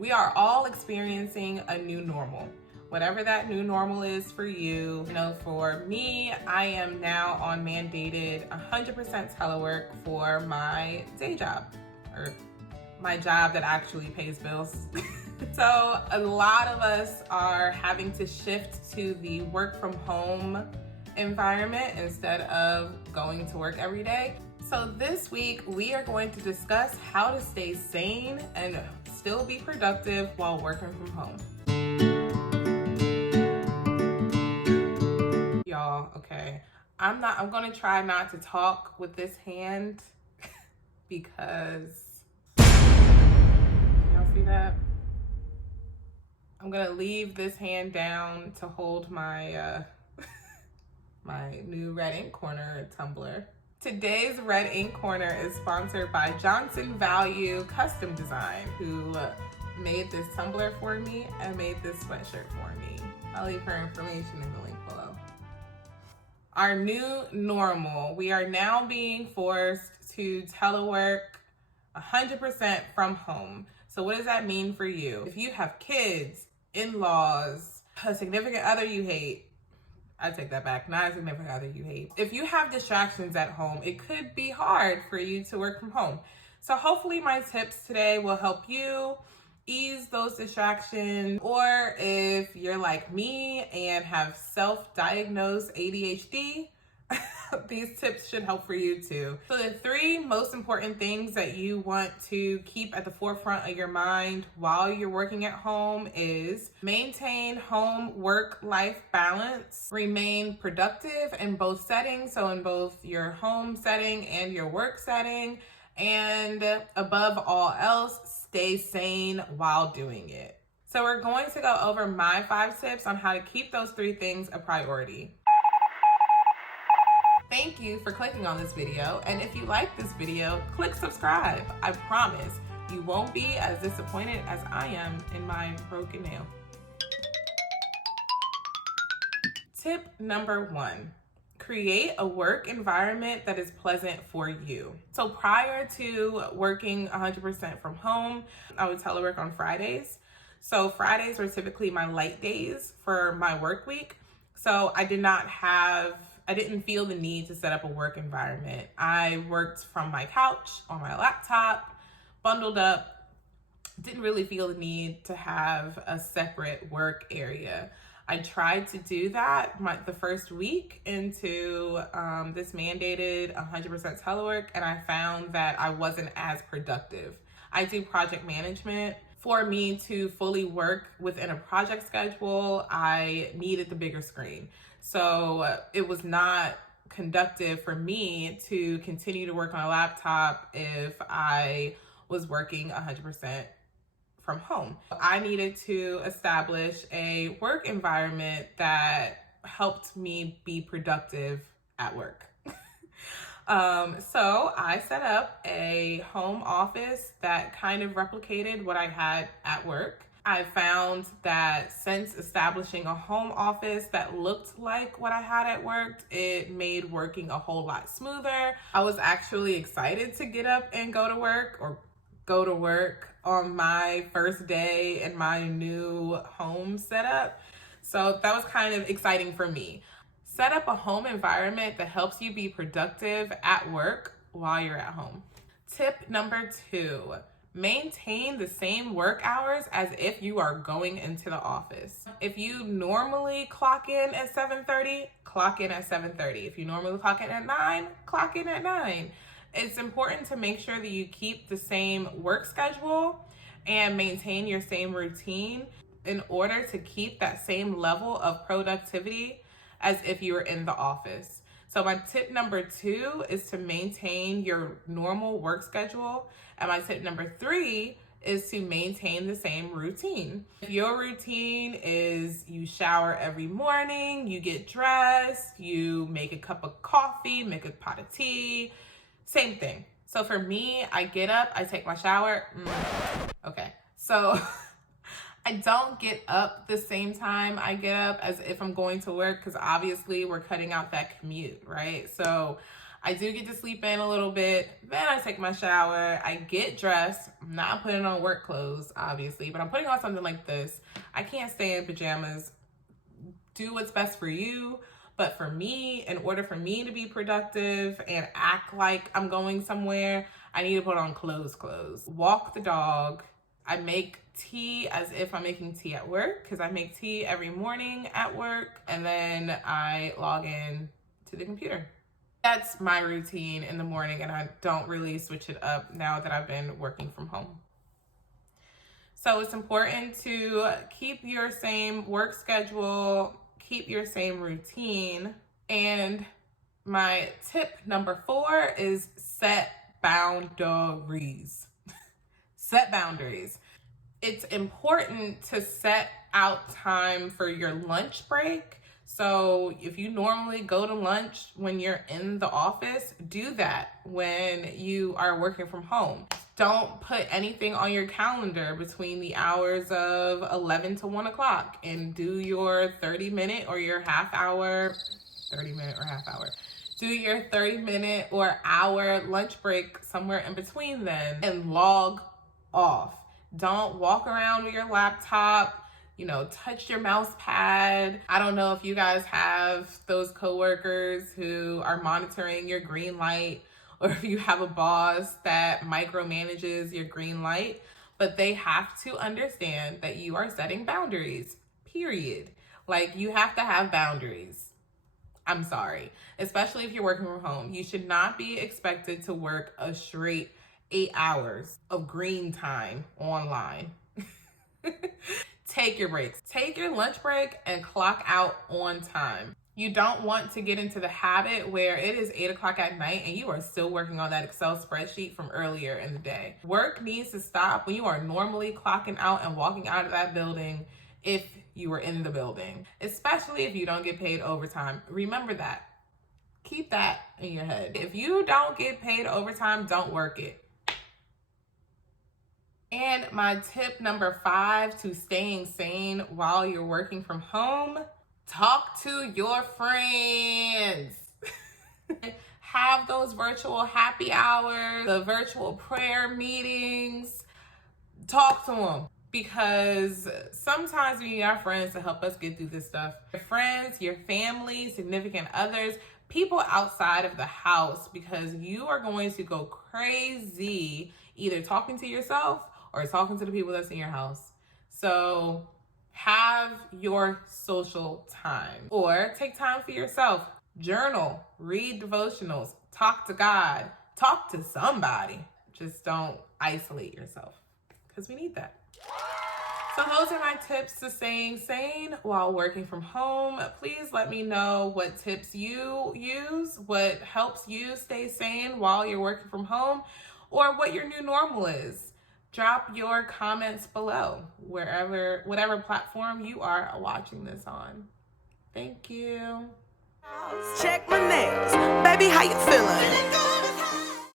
We are all experiencing a new normal. Whatever that new normal is for you. You know, for me, I am now on mandated 100% telework for my day job, or my job that actually pays bills. So a lot of us are having to shift to the work from home environment instead of going to work every day. So this week we are going to discuss how to stay sane and still be productive while working from home. Y'all, okay. I'm gonna try not to talk with this hand because, y'all see that? I'm gonna leave this hand down to hold my my new red ink corner tumbler. Today's red ink corner is sponsored by Johnson Value Custom Design, who made this tumbler for me and made this sweatshirt for me. I'll leave her information in the link below. Our new normal. We are now being forced to telework 100% from home. So what does that mean for you? If you have kids, in-laws, a significant other you hate, I take that back, not a significant other you hate. If you have distractions at home, it could be hard for you to work from home. So hopefully my tips today will help you ease those distractions, or if you're like me and have self-diagnosed ADHD, these tips should help for you too. So the three most important things that you want to keep at the forefront of your mind while you're working at home is maintain home work-life balance, remain productive in both settings, so in both your home setting and your work setting, and above all else, stay sane while doing it. So we're going to go over my 5 tips on how to keep those 3 things a priority. Thank you for clicking on this video, and if you like this video, click subscribe. I promise you won't be as disappointed as I am in my broken nail. Tip number 1. Create a work environment that is pleasant for you. So prior to working 100% from home, I would telework on Fridays. So Fridays were typically my light days for my work week. So I didn't feel the need to set up a work environment. I worked from my couch on my laptop, bundled up, didn't really feel the need to have a separate work area. I tried to do that the first week into this mandated 100% telework, and I found that I wasn't as productive. I do project management. For me to fully work within a project schedule, I needed the bigger screen. So it was not conducive for me to continue to work on a laptop if I was working 100% from home. I needed to establish a work environment that helped me be productive at work. So I set up a home office that kind of replicated what I had at work. I found that since establishing a home office that looked like what I had at work, it made working a whole lot smoother. I was actually excited to get up and go to work on my first day in my new home setup. So that was kind of exciting for me. Set up a home environment that helps you be productive at work while you're at home. Tip number 2. Maintain the same work hours as if you are going into the office. If you normally clock in at 7:30, clock in at 7:30. If you normally clock in at 9, clock in at 9. It's important to make sure that you keep the same work schedule and maintain your same routine in order to keep that same level of productivity as if you were in the office. So my tip number 2 is to maintain your normal work schedule. And my tip number 3 is to maintain the same routine. If your routine is you shower every morning, you get dressed, you make a cup of coffee, make a pot of tea, same thing. So for me, I get up, I take my shower. Okay, so I don't get up the same time I get up as if I'm going to work, because obviously we're cutting out that commute, right? So I do get to sleep in a little bit. Then I take my shower. I get dressed. I'm not putting on work clothes, obviously, but I'm putting on something like this. I can't stay in pajamas. Do what's best for you. But for me, in order for me to be productive and act like I'm going somewhere, I need to put on clothes. Walk the dog. I make tea as if I'm making tea at work, because I make tea every morning at work, and then I log in to the computer. That's my routine in the morning, and I don't really switch it up now that I've been working from home. So it's important to keep your same work schedule, keep your same routine. And my tip number 4 is set boundaries. Set boundaries. It's important to set out time for your lunch break. So if you normally go to lunch when you're in the office, do that when you are working from home. Don't put anything on your calendar between the hours of 11 to 1 o'clock, and do your 30-minute or your half-hour, 30-minute or half-hour. Do your 30-minute or hour lunch break somewhere in between then, and log off. Don't walk around with your laptop, touch your mouse pad. I don't know if you guys have those coworkers who are monitoring your green light, or if you have a boss that micromanages your green light, but they have to understand that you are setting boundaries, period. Like, you have to have boundaries. I'm sorry. Especially if you're working from home. You should not be expected to work a straight 8 hours of green time online. Take your breaks. Take your lunch break and clock out on time. You don't want to get into the habit where it is 8 o'clock at night and you are still working on that Excel spreadsheet from earlier in the day. Work needs to stop when you are normally clocking out and walking out of that building, if you were in the building, especially if you don't get paid overtime. Remember that. Keep that in your head. If you don't get paid overtime, don't work it. And my tip number 5 to staying sane while you're working from home: talk to your friends. Have those virtual happy hours, the virtual prayer meetings. Talk to them, because sometimes we need our friends to help us get through this stuff. Your friends, your family, significant others, people outside of the house, because you are going to go crazy either talking to yourself or talking to the people that's in your house. So have your social time, or take time for yourself. Journal, read devotionals, talk to God, talk to somebody. Just don't isolate yourself, because we need that. So those are my tips to staying sane while working from home. Please let me know what tips you use, what helps you stay sane while you're working from home, or what your new normal is. Drop your comments below, whatever platform you are watching this on. Thank you. Check my nails. Baby, how you feeling?